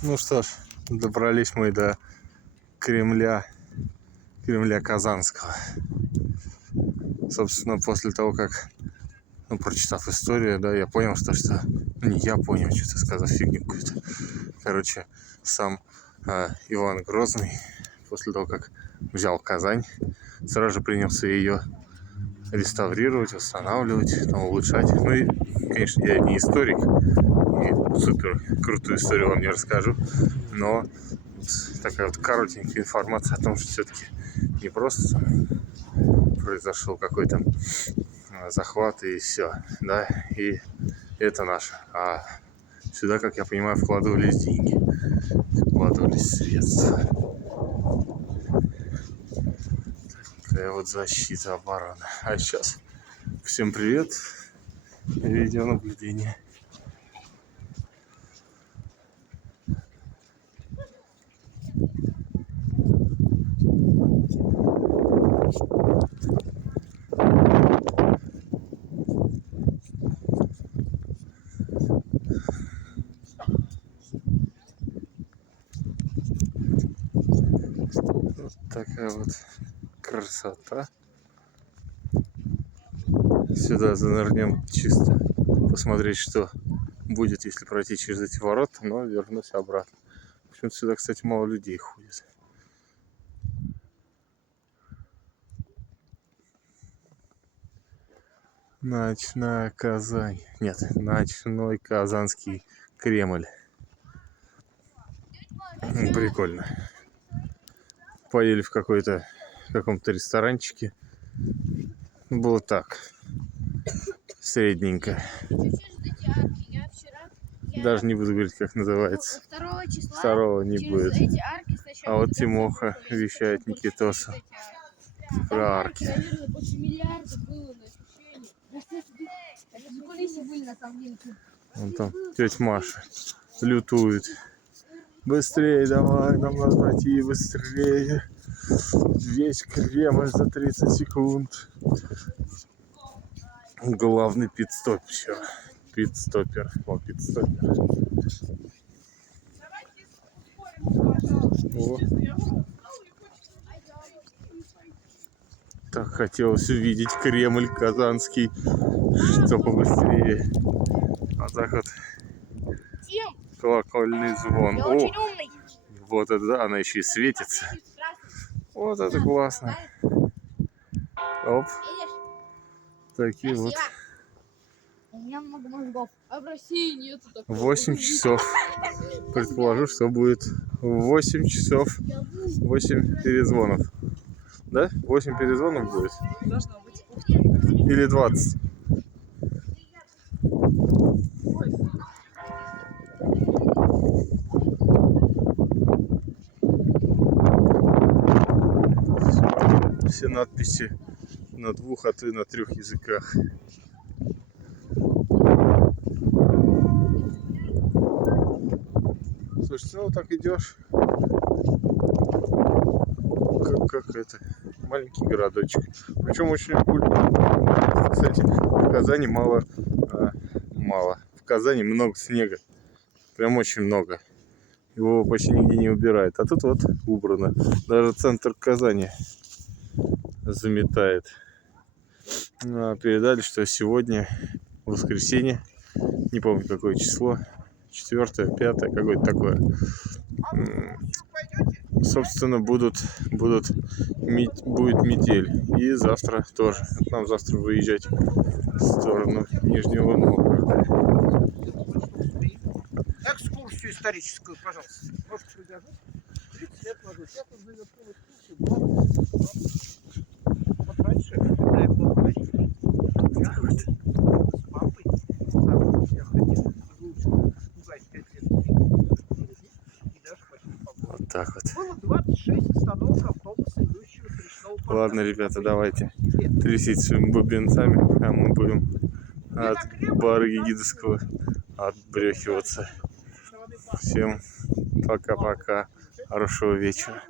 Ну что ж, добрались мы до Кремля Казанского. Собственно, после того, как, прочитав историю, да, я понял, что не я понял, что-то сказал фигню какую-то. Короче, сам Иван Грозный, после того, как взял Казань, сразу же принялся ее реставрировать, восстанавливать, улучшать. Ну и, конечно, я не историк, и супер крутую историю вам не расскажу, но такая вот коротенькая информация о том, что все-таки не просто произошел какой-то захват и все, да, и это наше, а сюда, как я понимаю, вкладывались деньги, вкладывались средства. Такая вот защита, оборона. А сейчас всем привет, видеонаблюдение. Вот такая вот красота. Сюда занырнем чисто посмотреть, что будет, если пройти через эти ворота, но вернусь обратно. Почему-то сюда, кстати, мало людей ходит. Ночная Казань. Нет, ночной Казанский Кремль. Прикольно. Поели в каком-то ресторанчике. Было так. Средненько. Даже не буду говорить, как называется. 2 не будет. А вот Тимоха вещает Никитосу про арки. Вон там тетя Маша лютует. Быстрее давай, нам надо пройти быстрее. Весь Кремль за 30 секунд. Главный пит-стоп еще. Пит-стопер. О, пит-стопер. О. Так хотелось увидеть Кремль Казанский, что побыстрее. А так вот колокольный звон. О, вот это да, она еще и светится. Вот это классно. Оп. Такие вот. У меня много мозгов. А в России нету такого. 8 часов. Предположу, что будет 8 часов. 8 перезвонов. Да? 8 перезвонов будет? Должно быть. Или 20? Все надписи на 2, а то и на 3 языках. Слушайте, ну так идешь, как это, маленький городочек. Причем очень культурный. Кстати, в Казани мало. В Казани много снега. Прям очень много. Его почти нигде не убирают. А тут вот убрано. Даже центр Казани заметает. Передали, что сегодня воскресенье, не помню какое число, 4, 5, какое-то такое. Собственно, будет метель. И завтра тоже. Нам завтра выезжать в сторону Нижнего Новгорода. Экскурсию историческую, пожалуйста. Можете придержать? 30 лет назад. Сейчас он завершил экскурсию. Вот раньше, когда я был в России, я с папой, я ходил, выучил пугать 5 лет. И даже почти побыл. Вот так вот. Было 26 остановок автобуса, идущего с речного порта. Ладно, ребята, давайте трясите своими бубенцами, а мы будем от Барыги Гидовского отбрехиваться. Всем пока-пока. Хорошего вечера.